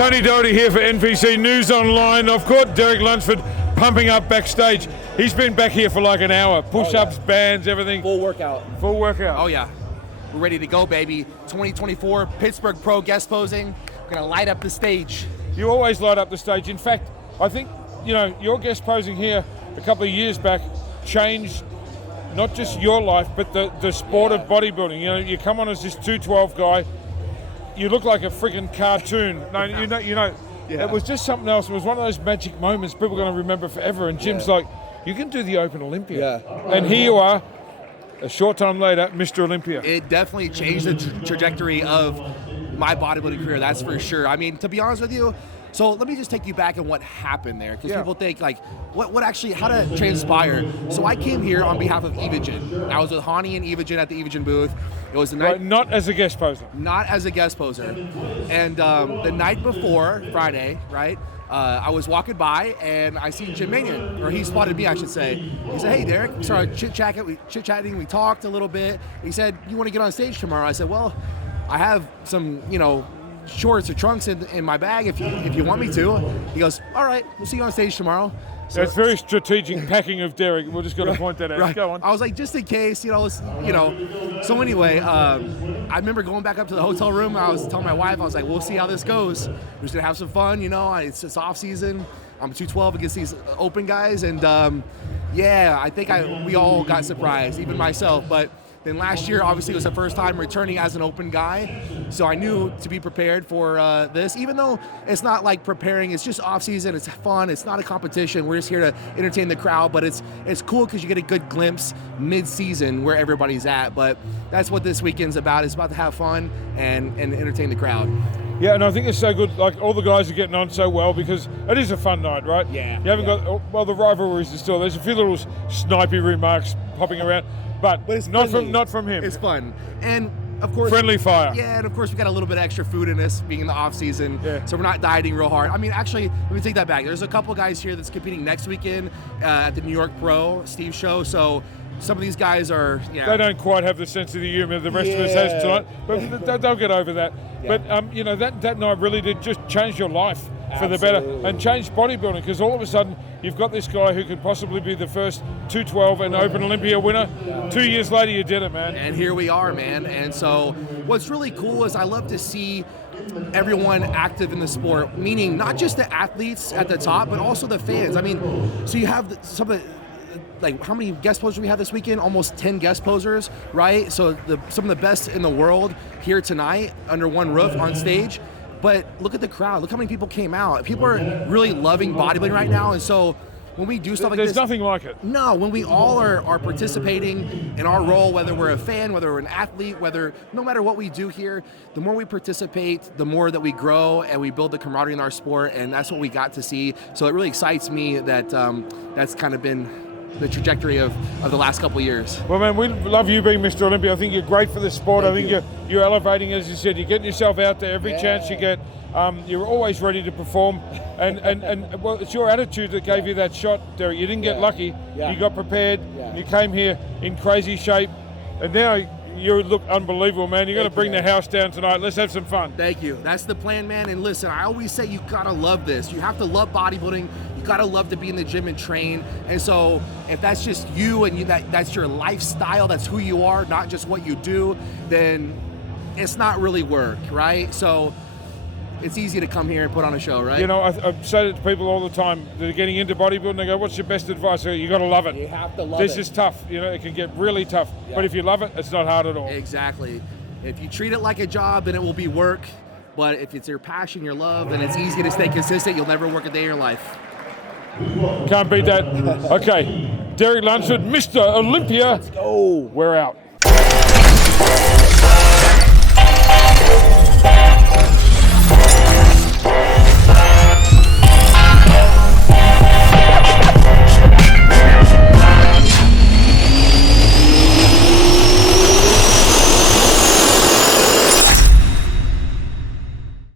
Tony Doherty here for NPC News Online. I've caught Derek Lunsford pumping up backstage. He's been back here for like an hour. Push-ups, bands, everything. Full workout. Full workout. Oh yeah. We're ready to go, baby. 2024 Pittsburgh Pro guest posing. We're gonna light up the stage. You always light up the stage. In fact, I think, you know, your guest posing here a couple of years back changed not just your life, but the sport of bodybuilding. You know, you come on as this 212 guy. You look like a freaking cartoon. No, you know. Yeah. It was just something else. It was one of those magic moments people are going to remember forever. And Jim's like, you can do the Open Olympia. Yeah. And here you are, a short time later, Mr. Olympia. It definitely changed the trajectory of my bodybuilding career, that's for sure. I mean, to be honest with you, so let me just take you back on what happened there, because people think like, what actually, how did it transpire? So I came here on behalf of Evogen. I was with Hani and Evogen at the Evogen booth. It was the night, Right, not as a guest poser. not as a guest poser. And the night before, Friday, right? I was walking by and I seen Jim Manion, or he spotted me, I should say. He said, "Hey, Derek." We started chit-chatting. We talked a little bit. He said, "You want to get on stage tomorrow?" I said, "Well, I have some, shorts or trunks in my bag if you want me to." He goes, "All right, we'll see you on stage tomorrow." So That's very strategic packing of Derek. We're just going to point that out. right. Go on. I was like, just in case, So anyway, I remember going back up to the hotel room. I was telling my wife, I was like, we'll see how this goes. We're just gonna have some fun, It's off season. I'm 212 against these open guys, and I think we all got surprised, even myself. But then last year, obviously, it was the first time returning as an open guy, so I knew to be prepared for this. Even though it's not like preparing, it's just off season. It's fun. It's not a competition. We're just here to entertain the crowd. But it's cool because you get a good glimpse mid-season where everybody's at. But that's what this weekend's about. It's about to have fun and entertain the crowd. Yeah, and I think it's so good. Like, all the guys are getting on so well because it is a fun night, right? Yeah. You haven't got the rivalries are still. There's a few little snipey remarks popping around, but it's not friendly. from him. It's fun, and of course, friendly fire. Yeah, and of course we got a little bit extra food in us being in the off season, Yeah. so we're not dieting real hard. I mean, actually, let me take that back. There's a couple guys here that's competing next weekend at the New York Pro Steve show. So some of these guys are, They don't quite have the sense of the humor the rest of us has tonight, but they'll get over that. Yeah. But that night really did just change your life for the better and change bodybuilding, because all of a sudden you've got this guy who could possibly be the first 212 and Open Olympia winner. 2 years later, you did it, man. And here we are, man. And so what's really cool is I love to see everyone active in the sport, meaning not just the athletes at the top, but also the fans. I mean, so you have some of the, like, how many guest posers we have this weekend? Almost 10 guest posers, right? So some of the best in the world here tonight under one roof on stage. But look at the crowd. Look how many people came out. People are really loving bodybuilding right now. And so when we do stuff like this, there's nothing like it. No, when we all are participating in our role, whether we're a fan, whether we're an athlete, no matter what we do here, the more we participate, the more that we grow and we build the camaraderie in our sport, and that's what we got to see. So it really excites me that that's kind of been the trajectory of the last couple of years. Well, man, we love you being Mr. Olympia. I think you're great for the sport. I think you're elevating, as you said. You're getting yourself out there every chance you get. You're always ready to perform, and well, it's your attitude that gave you that shot, Derek. You didn't get lucky. You got prepared. You came here in crazy shape, and now you look unbelievable, man. You're going to bring the house down tonight. Let's have some fun. Thank you. That's the plan, man. And listen, I always say you gotta love this. You have to love bodybuilding. You gotta love to be in the gym and train. And so if that's just you and that's your lifestyle, that's who you are, not just what you do, then it's not really work, right? So it's easy to come here and put on a show, right? I say it to people all the time that are getting into bodybuilding. They go, "What's your best advice?" I go, you got to love it. You have to love it. This is tough. It can get really tough. But if you love it, it's not hard at all. Exactly. If you treat it like a job, then it will be work. But if it's your passion, your love, then it's easy to stay consistent. You'll never work a day in your life. Can't beat that. Okay, Derek Lunsford, Mr. Olympia. Let's go. We're out.